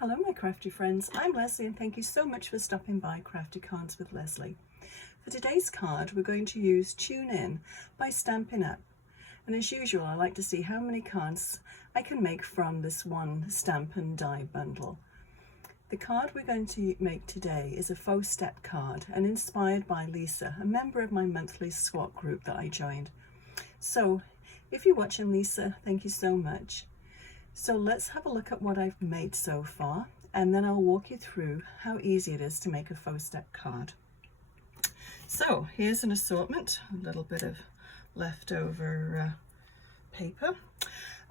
Hello my crafty friends, I'm Lesley and thank you so much for stopping by Crafty Cards with Lesley. For today's card we're going to use Tune In by Stampin' Up. And as usual I like to see how many cards I can make from this one Stampin' die bundle. The card we're going to make today is a faux step card and inspired by Lisa, a member of my monthly swap group that I joined. So if you're watching, Lisa, thank you so much. So let's have a look at what I've made so far, and then I'll walk you through how easy it is to make a faux step card. So here's an assortment, a little bit of leftover paper.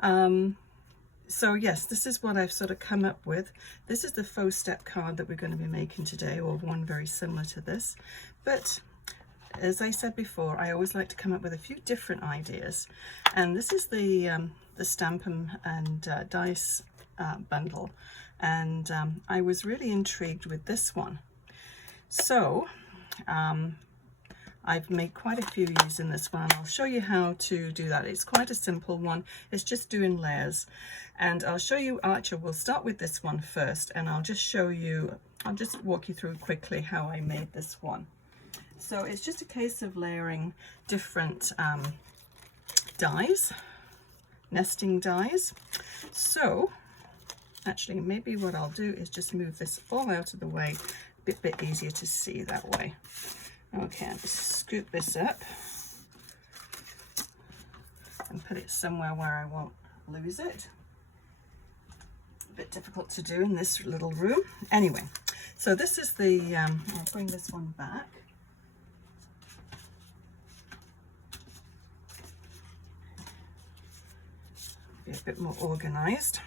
So yes, this is what I've sort of come up with. This is the faux step card that we're going to be making today, or one very similar to this. But as I said before, I always like to come up with a few different ideas. And this is the Stampin' and Dice bundle. And I was really intrigued with this one. So I've made quite a few using this one. I'll show you how to do that. It's quite a simple one. It's just doing layers. And I'll show you, actually we'll start with this one first, and I'll just show you, I'll just walk you through quickly how I made this one. So it's just a case of layering different dies, nesting dies. So actually maybe what I'll do is just move this all out of the way, a bit easier to see that way. Okay, I'll just scoop this up and put it somewhere where I won't lose it. A bit difficult to do in this little room. Anyway, so this is the, I'll bring this one back. Be a bit more organized.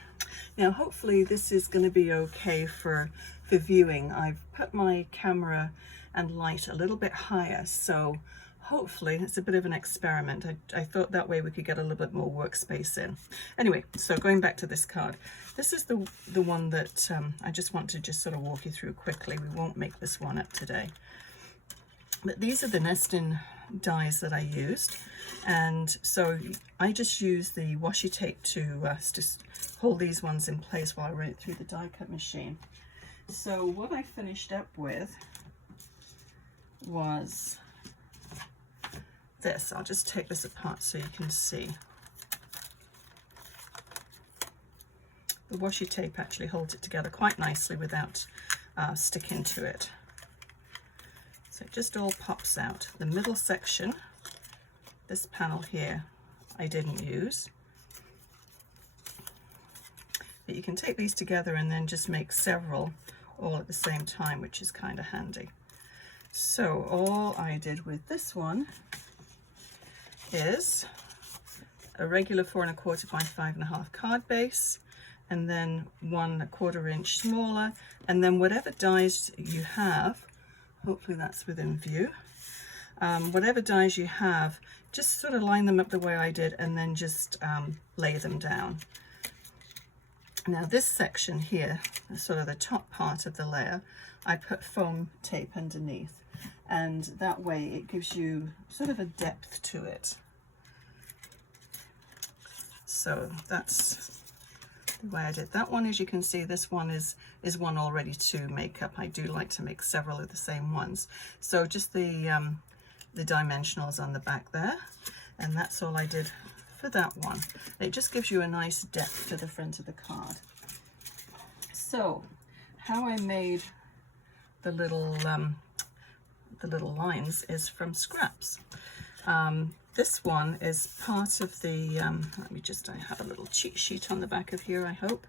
Now hopefully this is going to be okay for viewing. I've put my camera and light a little bit higher, so hopefully it's a bit of an experiment. I thought that way we could get a little bit more workspace in. Anyway, so going back to this card, this is the one that I just want to just sort of walk you through quickly. We won't make this one up today. But these are the nesting dies that I used, and so I just used the washi tape to just hold these ones in place while I run it through the die cut machine. So what I finished up with was this. I'll just take this apart so you can see. The washi tape actually holds it together quite nicely without sticking to it. So it just all pops out. The middle section, this panel here, I didn't use. But you can take these together and then just make several all at the same time, which is kind of handy. So all I did with this one is a regular 4 1/4 by 5 1/2 card base, and then 1 1/4 inch smaller, and then whatever dies you have, hopefully that's within view, whatever dies you have, just sort of line them up the way I did and then just lay them down. Now this section here, sort of the top part of the layer, I put foam tape underneath, and that way it gives you sort of a depth to it. So that's the way I did that one. As you can see, this one is one already to make up. I do like to make several of the same ones. So just the dimensionals on the back there, and that's all I did for that one. It just gives you a nice depth to the front of the card. So how I made the little lines is from scraps. This one is part of the, let me just, I have a little cheat sheet on the back of here, I hope.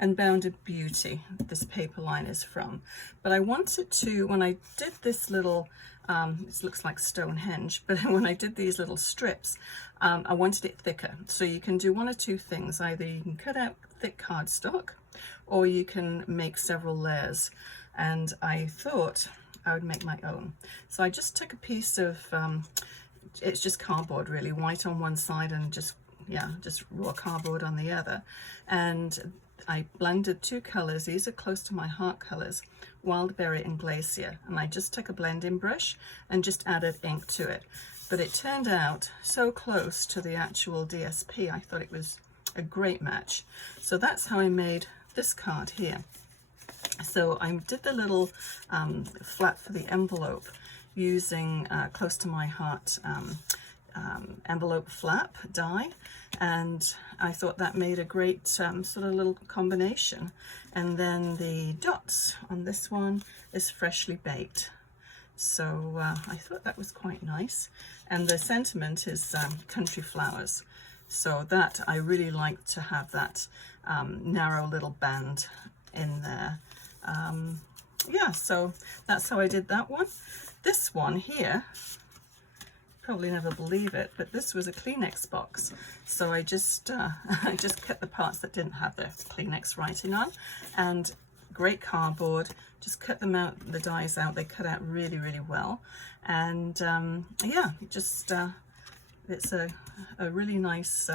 Unbounded Beauty, this paper line is from. But I wanted to, when I did this little, this looks like Stonehenge, but when I did these little strips, I wanted it thicker. So you can do one or two things. Either you can cut out thick cardstock, or you can make several layers. And I thought I would make my own. So I just took a piece of, it's just cardboard really, white on one side and just raw cardboard on the other. And I blended two colors. These are close to my heart colors, Wild Berry and Glacier. And I just took a blending brush and just added ink to it. But it turned out so close to the actual DSP, I thought it was a great match. So that's how I made this card here. So I did the little flap for the envelope using Close to My Heart envelope flap die, and I thought that made a great sort of little combination. And then the dots on this one is Freshly Baked. So I thought that was quite nice. And the sentiment is Country Flowers. So that, I really like to have that narrow little band in there. Yeah, so that's how I did that one. This one here, probably never believe it, but this was a Kleenex box. So I just I just cut the parts that didn't have the Kleenex writing on, and great cardboard, just cut them out, the dies out, they cut out really, really well. And yeah, just it's a really nice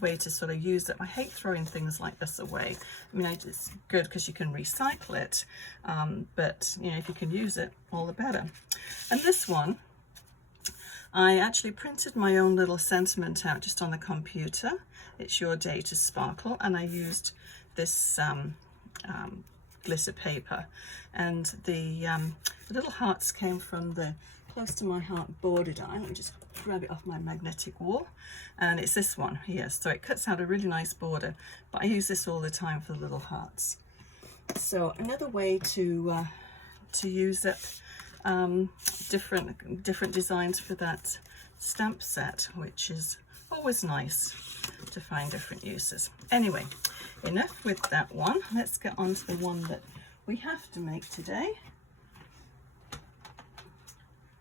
way to sort of use it. I hate throwing things like this away. I mean, it's good because you can recycle it, but you know, if you can use it, all the better. And this one, I actually printed my own little sentiment out just on the computer. It's Your Day to Sparkle, and I used this glitter paper, and the little hearts came from the Close to My Heart border die. Let me just grab it off my magnetic wall, and it's this one here. So it cuts out a really nice border, but I use this all the time for the little hearts. So another way to use it, different designs for that stamp set, which is always nice to find different uses. Anyway, enough with that one. Let's get on to the one that we have to make today.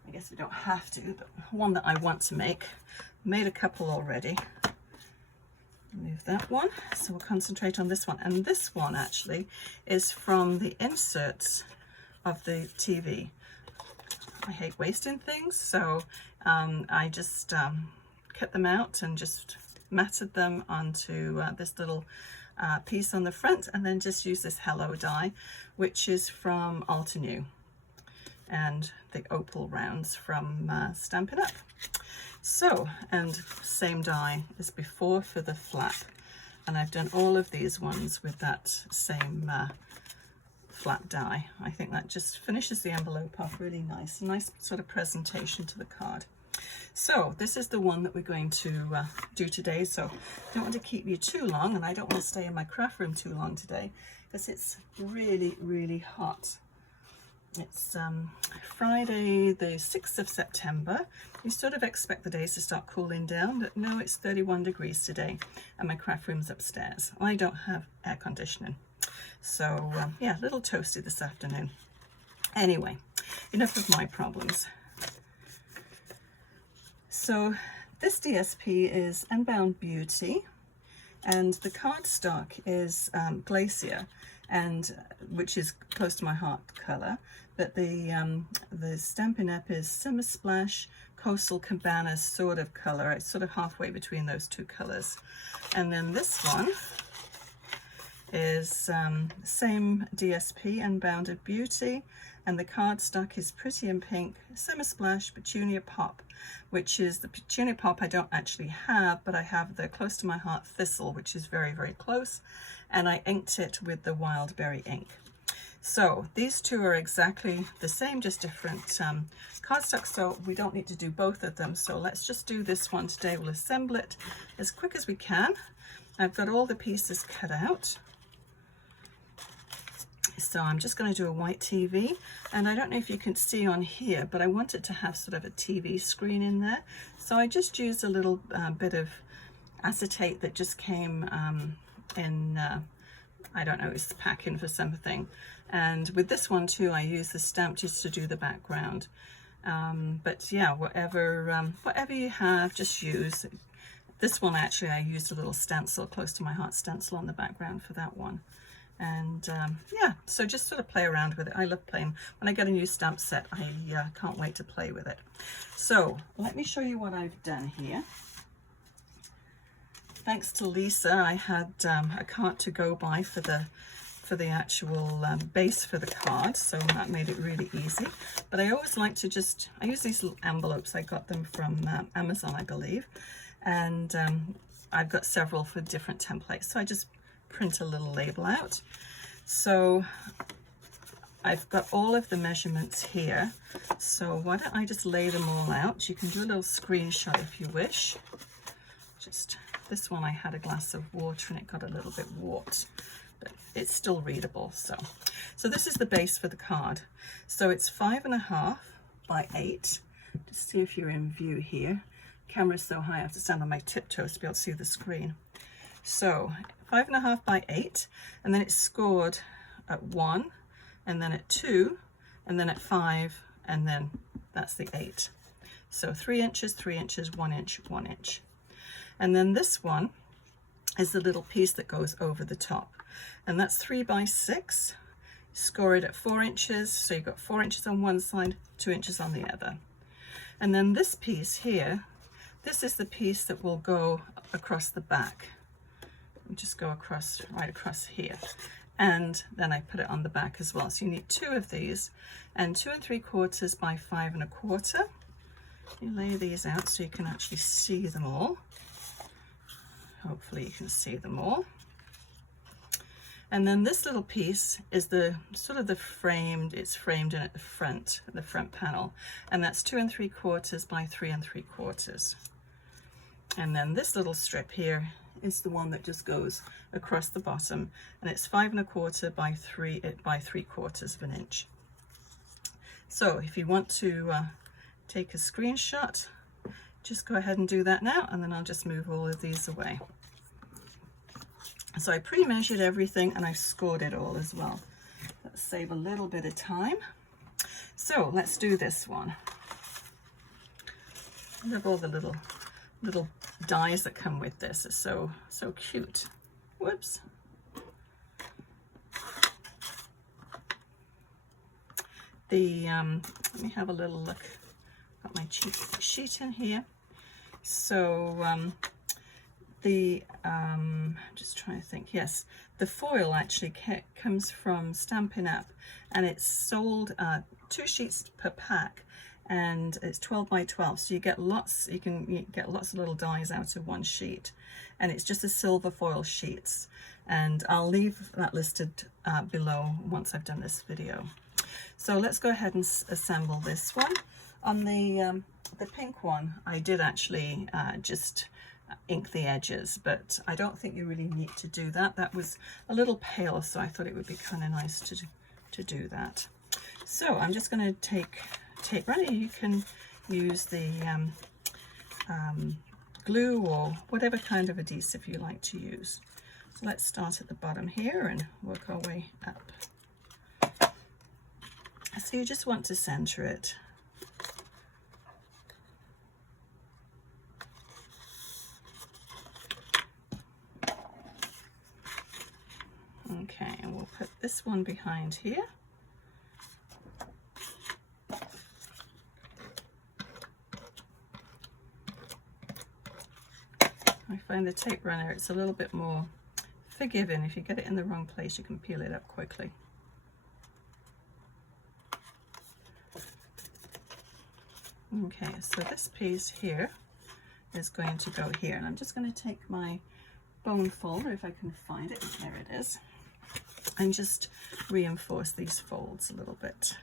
I guess we don't have to, but one that I want to make. Made a couple already. Move that one. So we'll concentrate on this one. And this one actually is from the inserts of the TV. I hate wasting things, so I just cut them out and just matted them onto this little piece on the front, and then just use this Hello die, which is from Altenew, and the opal rounds from Stampin' Up. So, and same die as before for the flap, and I've done all of these ones with that same flat die. I think that just finishes the envelope off really nice. A nice sort of presentation to the card. So this is the one that we're going to do today. So I don't want to keep you too long, and I don't want to stay in my craft room too long today because it's really, really hot. It's Friday the 6th of September. You sort of expect the days to start cooling down, but no, it's 31 degrees today, and my craft room's upstairs. I don't have air conditioning. So yeah, a little toasty this afternoon. Anyway, enough of my problems. So this DSP is Unbounded Beauty, and the cardstock is Glacier, and which is Close to My Heart color, but the Stampin' Up is Summer Splash Coastal Cabana sort of color. It's sort of halfway between those two colors. And then this one is same DSP, Unbounded Beauty, and the cardstock is Pretty in Pink, Summer Splash, Petunia Pop, which is the Petunia Pop I don't actually have, but I have the Close to My Heart Thistle, which is very, very close, and I inked it with the Wild Berry ink. So these two are exactly the same, just different cardstock, so we don't need to do both of them. So let's just do this one today. We'll assemble it as quick as we can. I've got all the pieces cut out. So I'm just going to do a white TV, and I don't know if you can see on here, but I want it to have sort of a TV screen in there. So I just used a little bit of acetate that just came in, I don't know, it's packing for something. And with this one too, I use the stamp just to do the background. But yeah, whatever you have, just use. This one actually, I used a little stencil, Close to My Heart stencil on the background for that one. And yeah, so just sort of play around with it. I love playing. When I get a new stamp set, I can't wait to play with it. So let me show you what I've done here. Thanks to Lisa, I had a card to go by for the actual base for the card, so that made it really easy. But I always like to I use these little envelopes. I got them from Amazon, I believe, and I've got several for different templates, so I just print a little label out. So I've got all of the measurements here, so why don't I just lay them all out. You can do a little screenshot if you wish. Just this one, I had a glass of water and it got a little bit warped, but it's still readable. So this is the base for the card. So it's 5.5 by 8. Just see if you're in view here. Camera's so high I have to stand on my tiptoes to be able to see the screen. So 5.5 by 8, and then it's scored at 1, and then at 2, and then at 5, and then that's the 8. So 3 inches, 3 inches, 1 inch, 1 inch. And then this one is the little piece that goes over the top, and that's 3 by 6. Score it at 4 inches, so you've got 4 inches on one side, 2 inches on the other. And then this piece here, this is the piece that will go across the back. Just go across, right across here. And then I put it on the back as well. So you need 2 of these, and 2 3/4 by 5 1/4. You lay these out so you can actually see them all. Hopefully you can see them all. And then this little piece is the sort of the framed, it's framed in at the front panel, and that's 2 3/4 by 3 3/4. And then this little strip here is the one that just goes across the bottom, and it's 5 1/4 by 3/4 of an inch. So if you want to take a screenshot, just go ahead and do that now, and then I'll just move all of these away. So I pre-measured everything and I scored it all as well. Let's save a little bit of time. So let's do this one. Look at all the little dies that come with this. It's so cute. Whoops. Let me have a little look. Got my cheat sheet in here. So I'm just trying to think. Yes, the foil actually comes from Stampin' Up, and it's sold 2 sheets per pack, and it's 12 by 12. So you get lots. You get lots of little dies out of one sheet, and it's just a silver foil sheets. And I'll leave that listed below once I've done this video. So let's go ahead and assemble this one. On the pink one, I did actually just ink the edges, but I don't think you really need to do that. That was a little pale, so I thought it would be kind of nice to do that. So I'm just going to take tape runner. You can use the glue or whatever kind of adhesive you like to use. So let's start at the bottom here and work our way up. So you just want to center it. Okay, and we'll put this one behind here. I find the tape runner, it's a little bit more forgiving. If you get it in the wrong place, you can peel it up quickly. Okay, so this piece here is going to go here, and I'm just going to take my bone folder, if I can find it, there it is, and just reinforce these folds a little bit.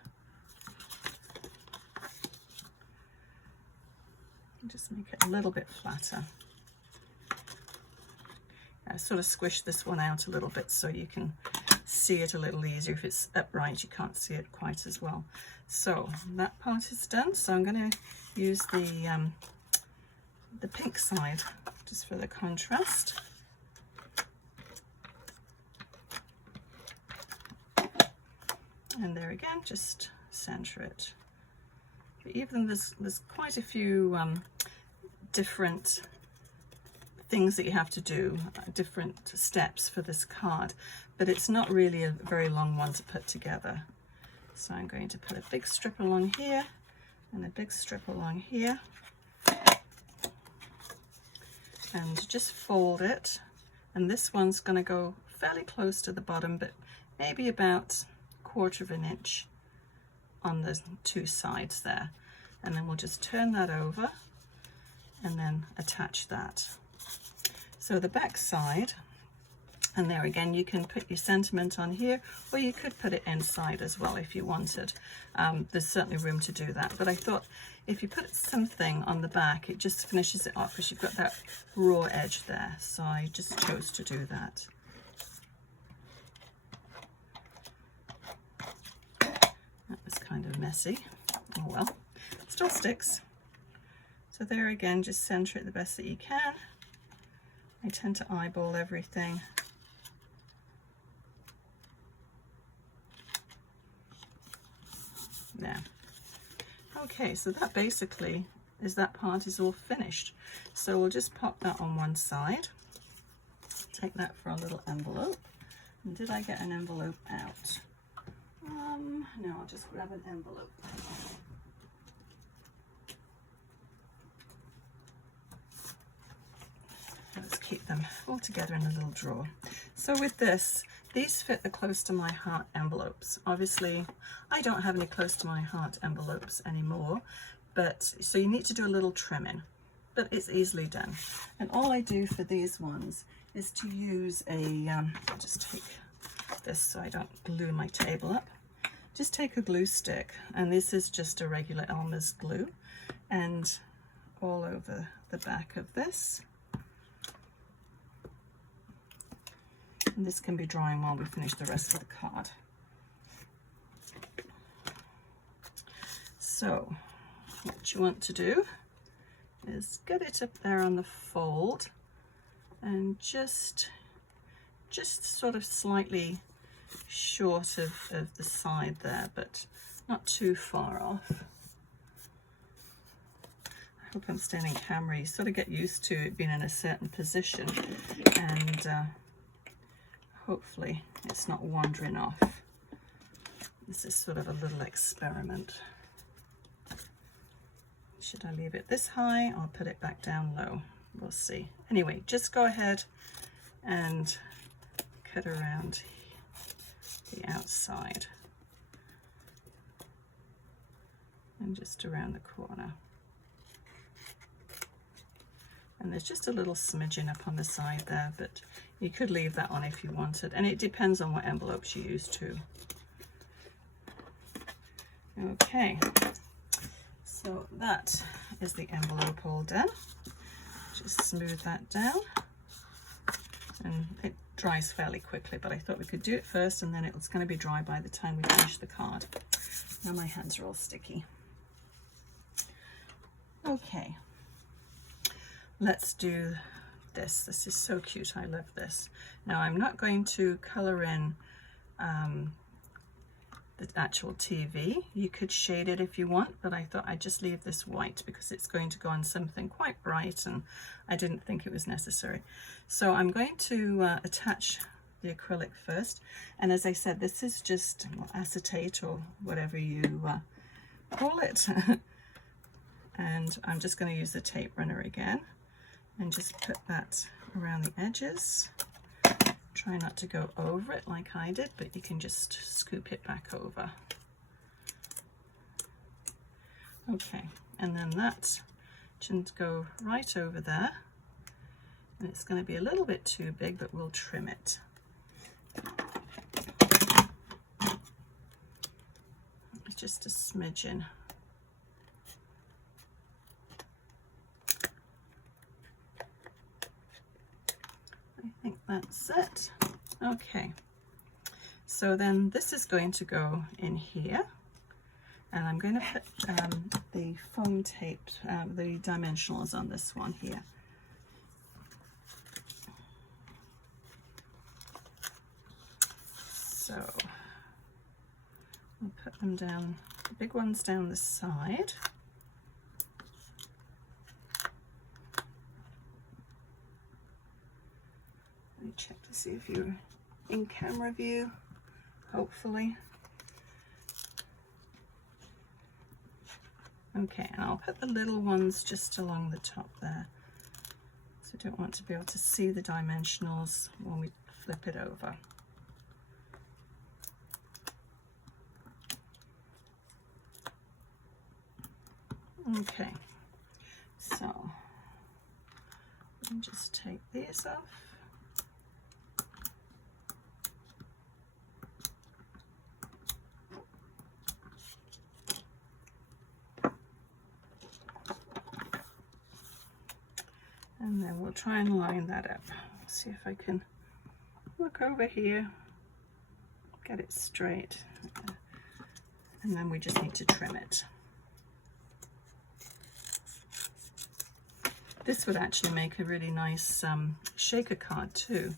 And just make it a little bit flatter. I sort of squish this one out a little bit so you can see it a little easier. If it's upright, you can't see it quite as well. So that part is done. So I'm going to use the pink side just for the contrast. And there again, just center it. But even there's quite a few different things that you have to do, different steps for this card, but it's not really a very long one to put together. So I'm going to put a big strip along here and a big strip along here, and just fold it. And this one's going to go fairly close to the bottom, but maybe about 1/4 of an inch on the 2 sides there. And then we'll just turn that over and then attach that. So the back side, and there again, you can put your sentiment on here, or you could put it inside as well if you wanted. There's certainly room to do that, but I thought if you put something on the back, it just finishes it off because you've got that raw edge there. So I just chose to do that. That was kind of messy. Oh well, it still sticks. So there again, just center it the best that you can. I tend to eyeball everything. There. Okay, so that basically is that part is all finished. So we'll just pop that on one side. Take that for a little envelope. And did I get an envelope out? No, I'll just grab an envelope. Let's keep them all together in a little drawer. So with this, these fit the close to my heart envelopes. Obviously, I don't have any close to my heart envelopes anymore, but so you need to do a little trimming, but it's easily done. And all I do for these ones is to use a, I'll just take this so I don't glue my table up. Just take a glue stick, and this is just a regular Elmer's glue, and all over the back of this. And this can be drying while we finish the rest of the card. So what you want to do is get it up there on the fold and just sort of slightly short of the side there, but not too far off. I hope I'm standing camera. You sort of get used to it being in a certain position, and hopefully it's not wandering off. This is sort of a little experiment. Should I leave it this high or put it back down low? We'll see. Anyway, just go ahead and cut around the outside and just around the corner. And there's just a little smidgen up on the side there, but you could leave that on if you wanted, and it depends on what envelopes you use too. Okay, so that is the envelope all done. Just smooth that down, and it dries fairly quickly, but I thought we could do it first, and then it's going to be dry by the time we finish the card. Now my hands are all sticky. Okay, let's do this. This is so cute. I love this. Now I'm not going to color in the actual TV. You could shade it if you want, but I thought I'd just leave this white because it's going to go on something quite bright, and I didn't think it was necessary. So I'm going to attach the acrylic first, and as I said, this is just acetate or whatever you call it. And I'm just going to use the tape runner again and just put that around the edges. Try not to go over it like I did, but you can just scoop it back over. Okay, and then that shouldn't go right over there. And it's going to be a little bit too big, but we'll trim it. Just a smidgen. I think that's it. Okay, so then this is going to go in here, and I'm going to put the foam tape, the dimensionals on this one here. So I'll put them down, the big ones down the side. Let me check to see if you're in camera view, hopefully. Okay, and I'll put the little ones just along the top there. So I don't want to be able to see the dimensionals when we flip it over. Okay, so And just take these off. And then we'll try and line that up. See if I can look over here, get it straight, and then we just need to trim it. This would actually make a really nice shaker card too.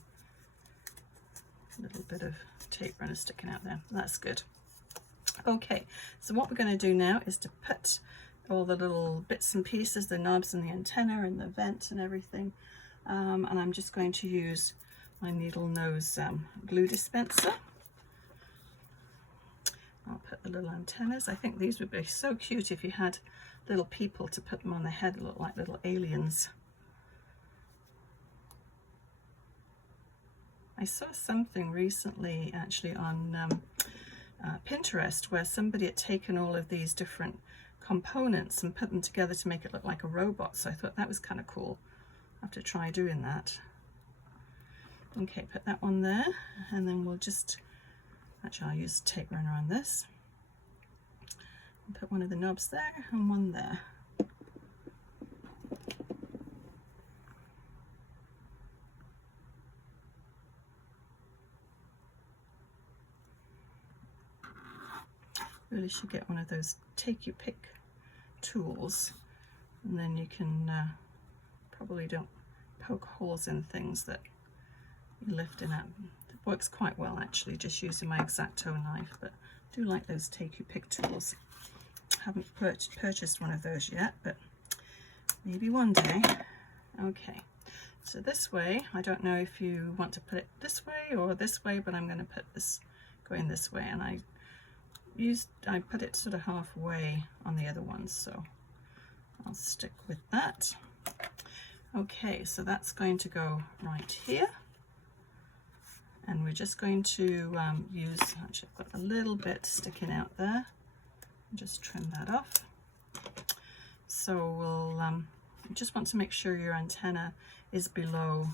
A little bit of tape runner sticking out there. That's good. Okay, so what we're going to do now is to put all the little bits and pieces, the knobs and the antenna and the vent and everything. And I'm just going to use my needle nose glue dispenser. I'll put the little antennas. I think these would be so cute if you had little people to put them on their head, look like little aliens. I saw something recently actually on Pinterest where somebody had taken all of these different components and put them together to make it look like a robot, so I thought that was kind of cool. I'll have to try doing that. Okay, put that one there, and then we'll just, actually I'll use tape runner on this. Put one of the knobs there and one there. Really should get one of those take your pick tools, and then you can probably don't poke holes in things that you're lifting up. It works quite well actually, just using my X-Acto knife, but I do like those take your pick tools. Haven't purchased one of those yet, but maybe one day. Okay, so this way, I don't know if you want to put it this way or this way, but I'm going to put this going this way, and I put it sort of halfway on the other one, so I'll stick with that. Okay, so that's going to go right here, and we're just going to use, actually I've got a little bit sticking out there, just trim that off. So we'll you just want to make sure your antenna is below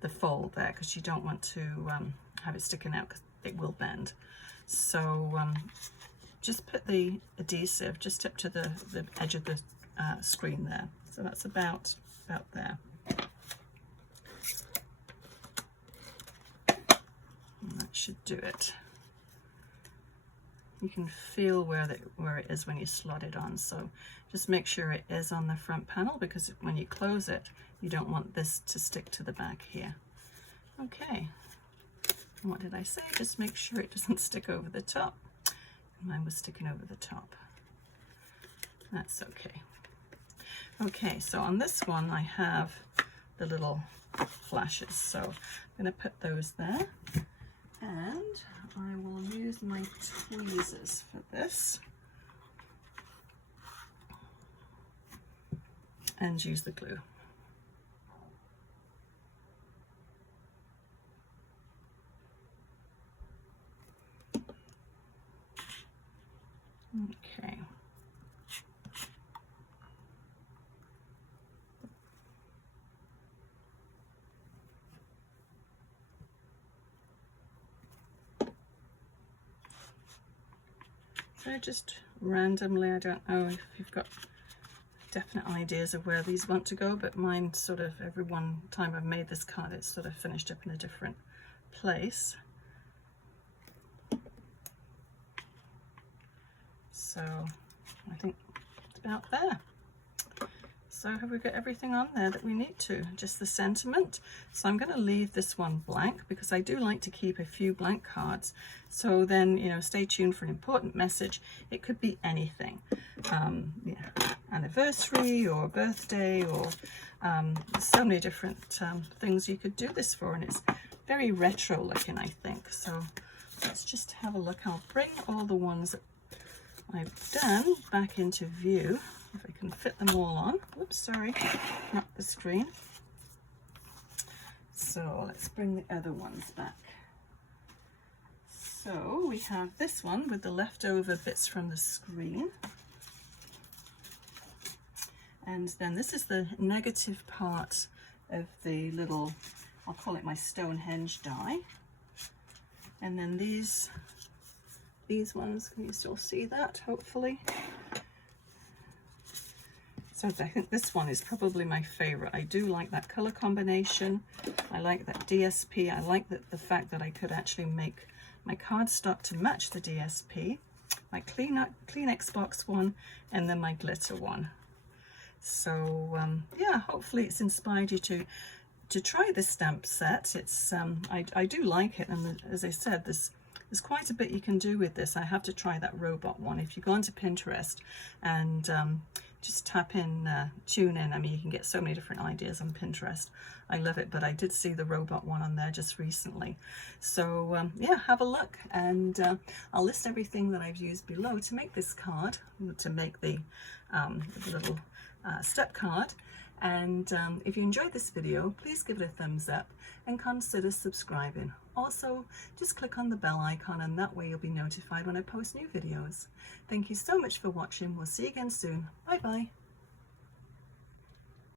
the fold there, because you don't want to have it sticking out because it will bend. So just put the adhesive just up to the edge of the screen there. So that's about there. And that should do it. You can feel where it is when you slot it on, so just make sure it is on the front panel, because when you close it, you don't want this to stick to the back here. Okay, and what did I say? Just make sure it doesn't stick over the top. Mine was sticking over the top. That's okay. Okay, so on this one I have the little flashes, so I'm going to put those there, and I will use my tweezers for this and use the glue. Okay. So just randomly, I don't know if you've got definite ideas of where these want to go, but mine sort of, every one time I've made this card, it's sort of finished up in a different place. So I think it's about there. So have we got everything on there that we need to? Just the sentiment. So I'm going to leave this one blank, because I do like to keep a few blank cards. So then, you know, stay tuned for an important message. It could be anything. Yeah, anniversary or birthday, or so many different things you could do this for. And it's very retro looking, I think. So let's just have a look. I'll bring all the ones that I've done back into view, if I can fit them all on. Whoops, sorry, not the screen. So let's bring the other ones back. So we have this one with the leftover bits from the screen. And then this is the negative part of the little, I'll call it my Stonehenge die. And then these ones, can you still see that, hopefully? So I think this one is probably my favorite. I do like that color combination. I like that DSP. I like the fact that I could actually make my cardstock to match the DSP, my Kleenex box one, and then my glitter one. So yeah, hopefully it's inspired you to try this stamp set. It's I do like it, and as I said, there's quite a bit you can do with this. I have to try that robot one. If you go onto Pinterest and just tap in tune in, I mean, you can get so many different ideas on Pinterest. I love it, but I did see the robot one on there just recently. So yeah, have a look, and I'll list everything that I've used below to make this card, to make the little step card. And if you enjoyed this video, please give it a thumbs up and consider subscribing. Also, just click on the bell icon, and that way you'll be notified when I post new videos. Thank you so much for watching. We'll see you again soon. Bye bye.